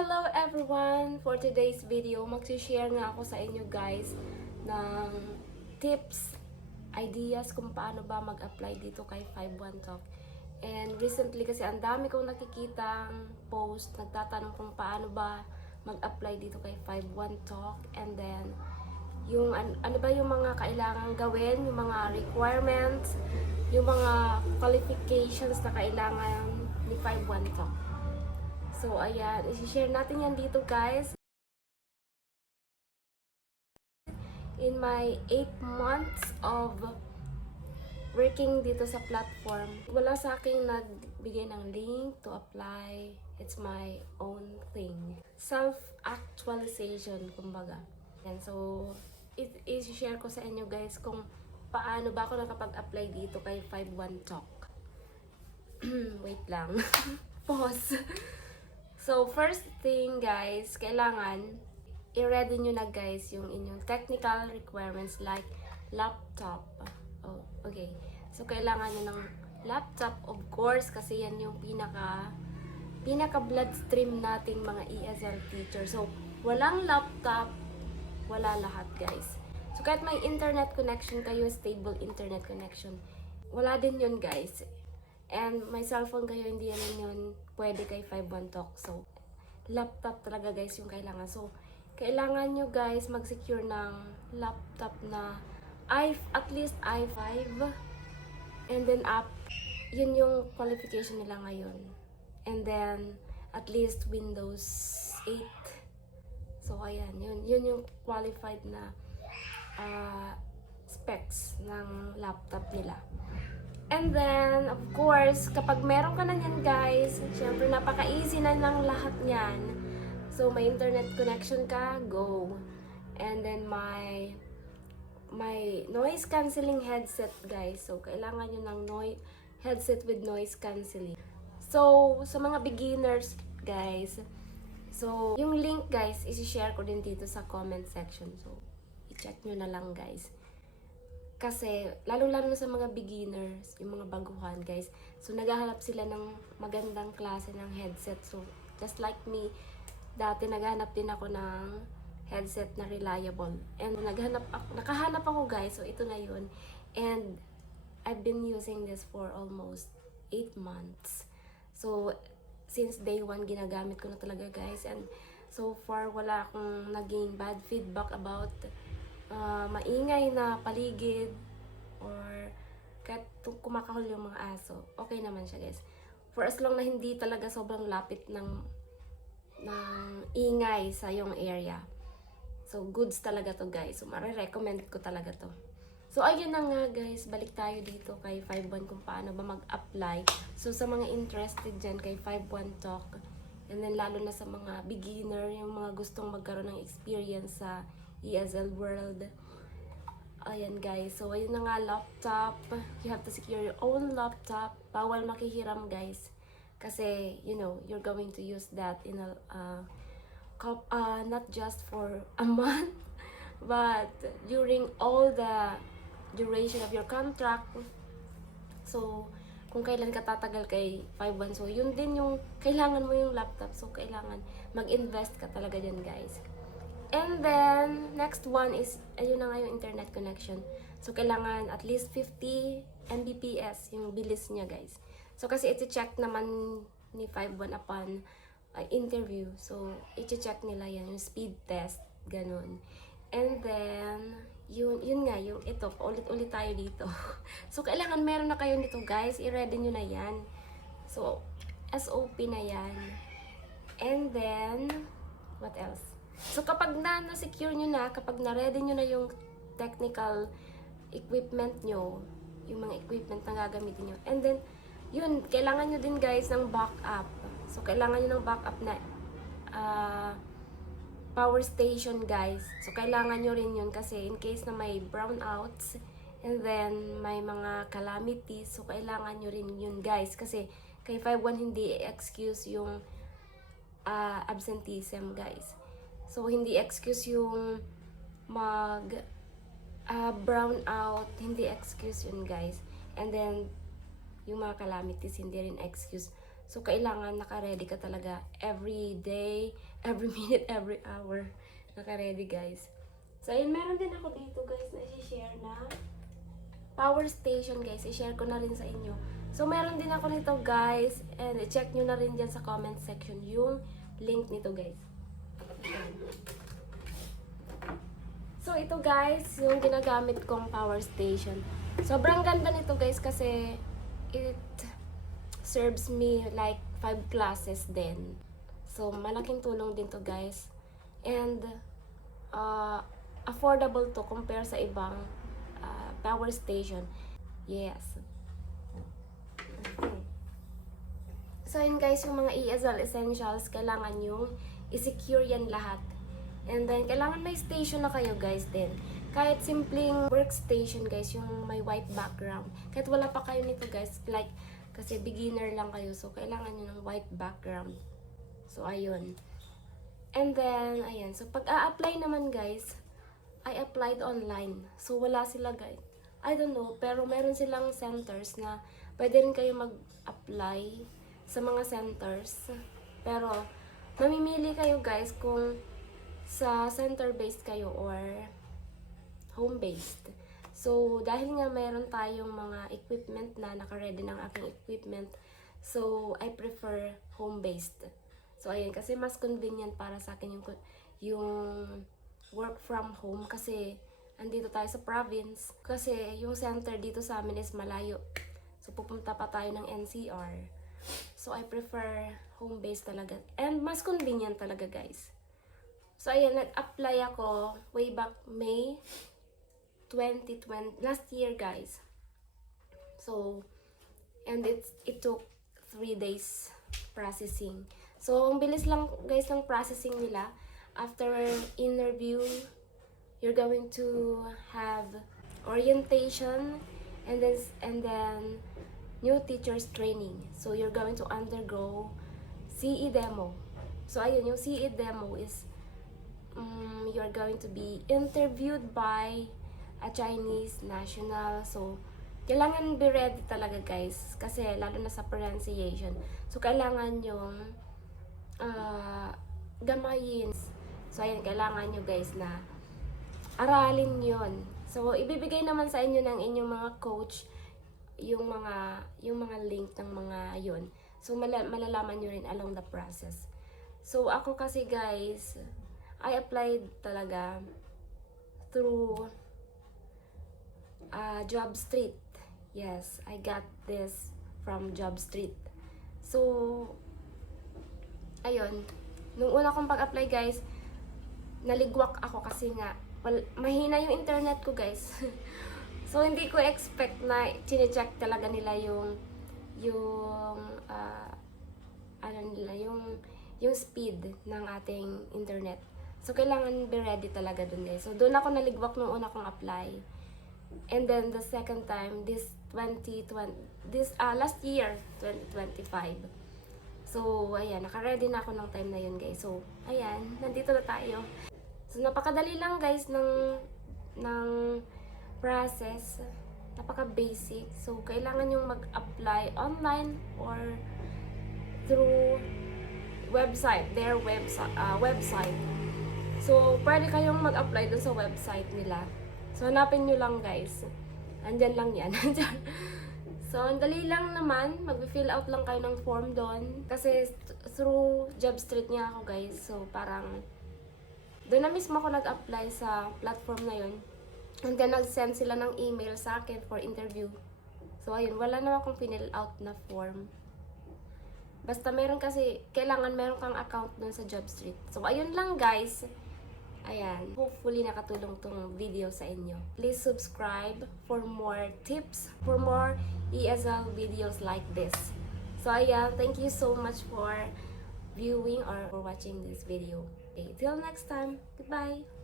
Hello everyone! For today's video, mag-share nga ako sa inyo guys ng tips, ideas kung paano ba mag-apply dito kay 51 Talk. And recently kasi ang dami kong nakikitang post, nagtatanong kung paano ba mag-apply dito kay 51 Talk. And then, yung ano ba yung mga kailangan gawin, yung mga requirements, yung mga qualifications na kailangan ni 51 Talk. So, ayan, isi-share natin yan dito guys. In my 8 months of working dito sa platform, wala sa akin nagbigay ng link to apply. It's my own thing. Self-actualization, kumbaga. And so, isi-share ko sa inyo guys kung paano ba ako nakapag-apply dito kay 51 Talk. Wait lang. Pause. So, first thing guys, kailangan i-ready nyo na guys yung inyong technical requirements like laptop. Oh, okay. So, kailangan nyo ng laptop, of course, kasi yan yung pinaka bloodstream nating mga ESL teacher. So, walang laptop, wala lahat guys. So, kahit may internet connection kayo, stable internet connection, wala din yun guys. And my cellphone kayo, hindi yan yun pwede kay 51 Talk. So, laptop talaga guys yung kailangan. So, kailangan nyo guys mag-secure ng laptop na at least i5 and then up. Yun yung qualification nila ngayon. And then, at least Windows 8. So, ayan. Yun yung qualified na specs ng laptop nila. And then, of course, kapag meron ka na yan guys, syempre napaka-easy na ng lahat niyan. So, may internet connection ka, go. And then, my noise cancelling headset guys. So, kailangan nyo ng headset with noise cancelling. So, sa mga beginners guys, so, yung link guys, isi-share ko din dito sa comment section. So, i-check nyo na lang guys. Kasi, lalo-lalo na sa mga beginners, yung mga baguhan, guys. So, naghahanap sila ng magandang klase ng headset. So, just like me, dati naghahanap din ako ng headset na reliable. And nakahanap ako, guys. So, ito na yun. And, I've been using this for almost 8 months. So, since day 1, ginagamit ko na talaga, guys. And, so far, wala akong naging bad feedback about maingay na paligid or kahit kumakahol yung mga aso, okay naman siya guys. For as long na hindi talaga sobrang lapit ng ingay sa yung area. So, goods talaga to guys. So, marirecommend ko talaga to. So, ayun na nga guys. Balik tayo dito kay 51 kung paano ba mag-apply. So, sa mga interested dyan kay 51 Talk, and then lalo na sa mga beginner, yung mga gustong magkaroon ng experience sa ESL world. Ayan guys. So, ayun na nga, laptop. You have to secure your own laptop. Bawal makihiram guys. Kasi, you know, you're going to use that in not just for a month, but during all the duration of your contract. So, kung kailan ka tatagal kay 51. So, yun din yung kailangan mo yung laptop. So, kailangan mag-invest ka talaga dyan guys. And then, next one is, ayun na nga yung internet connection. So, kailangan at least 50 Mbps yung bilis niya, guys. So, kasi iti-check naman ni 51 upon interview. So, iti-check nila yan, yung speed test, ganun. And then, yun nga, yung ito, paulit-ulit tayo dito. So, kailangan meron na kayo nito, guys. I-ready nyo na yan. So, SOP na yan. And then, what else? So, kapag na-secure nyo na, kapag na-ready nyo na yung technical equipment nyo, yung mga equipment na gagamitin nyo, and then, yun, kailangan nyo din guys ng backup. So, kailangan nyo ng backup na power station guys. So, kailangan nyo rin yun kasi in case na may brownouts, and then, may mga calamities, so, kailangan nyo rin yun guys. Kasi, kay 51 hindi excuse yung absenteeism guys. So, hindi excuse yung brown out. Hindi excuse yun, guys. And then, yung mga calamities, hindi rin excuse. So, kailangan naka-ready ka talaga every day, every minute, every hour. Naka-ready, guys. So, ayun, meron din ako dito, guys, na i-share na power station, guys. I-share ko na rin sa inyo. So, meron din ako nito, guys. And i-check nyo na rin dyan sa comment section yung link nito, guys. So, ito, guys, yung ginagamit kong power station. Sobrang ganda nito, guys, kasi it serves me like 5 classes din. So, malaking tulong din to, guys. And, affordable to compare sa ibang power station. Yes. Okay. So, yun guys, yung mga ESL essentials, kailangan yung i-secure yan lahat. And then, kailangan may station na kayo, guys, din. Kahit simpleng workstation, guys, yung may white background. Kahit wala pa kayo nito, guys, like, kasi beginner lang kayo, so kailangan nyo ng white background. So, ayun. And then, ayan. So, pag a-apply naman, guys, I applied online. So, wala sila, guys. I don't know, pero meron silang centers na pwede rin kayo mag-apply sa mga centers. Pero, mamimili kayo, guys, kung sa center-based kayo or home-based. So, dahil nga mayroon tayong mga equipment na naka-ready ng aking equipment, so, I prefer home-based. So, ayun, kasi mas convenient para sa akin yung work from home kasi andito tayo sa province. Kasi yung center dito sa amin is malayo. So, pupunta pa tayo ng NCR. So, I prefer home-based talaga. And mas convenient talaga, guys. So, ayan, nag-apply ako way back May 2020, last year, guys. So, and it took 3 days processing. So, ang bilis lang, guys, ng processing nila. After interview, you're going to have orientation and then new teachers training. So, you're going to undergo CE demo. So, ayun, yung CE demo is you're going to be interviewed by a Chinese national. So, kailangan be ready talaga, guys. Kasi, lalo na sa pronunciation. So, kailangan yung gamayin. So, ayan, kailangan nyo, guys, na aralin yon. So, ibibigay naman sa inyo ng inyong mga coach yung mga link ng mga yon. So, malalaman nyo rin along the process. So, ako kasi, guys, I applied talaga through Job Street. Yes, I got this from Job Street. So, ayun. Nung una kong pag-apply, guys, naligwak ako kasi nga, mahina yung internet ko, guys. So, hindi ko expect na chine-check talaga nila yung speed ng ating internet. So, kailangan be ready talaga dun, guys. So, doon ako naligwak nung una kong apply. And then, the second time, last year, 2025. So, ayan, naka-ready na ako ng time na yun, guys. So, ayan, nandito na tayo. So, napakadali lang, guys, ng process. Napaka-basic. So, kailangan yung mag-apply online or through website, their website. So, pwede kayong mag-apply dun sa website nila. So, hanapin nyo lang, guys. Andyan lang yan. So, ang dali lang naman. Mag-fill out lang kayo ng form doon. Kasi, through Job Street niya ako, guys. So, parang, doon na mismo ako nag-apply sa platform na yun. And then, nag-send sila ng email sa akin for interview. So, ayun. Wala naman akong fill out na form. Basta kailangan meron kang account doon sa Job Street. So, ayun lang, guys. Ayan, hopefully nakatulong tong video sa inyo. Please subscribe for more tips, for more ESL videos like this. So ayan, thank you so much for viewing or for watching this video. Okay, till next time, goodbye!